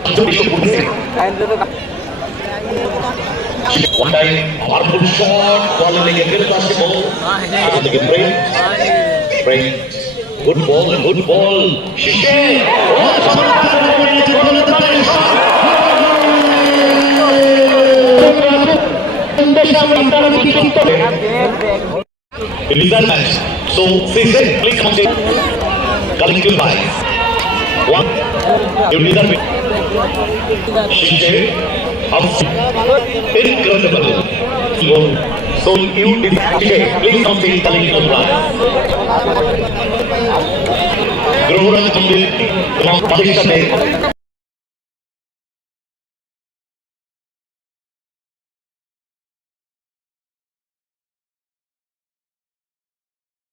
One time, powerful shot, falling again, possible. After the break, break. Good ball, good ball. Shishay! Oh, someone has to the So, please come in. Kalikil One, illegal match. Shishe, incredible. So, so you did Shishe, please come say, collective buy. গ্রহরাজ মন্দির এবং পাকিস্তানে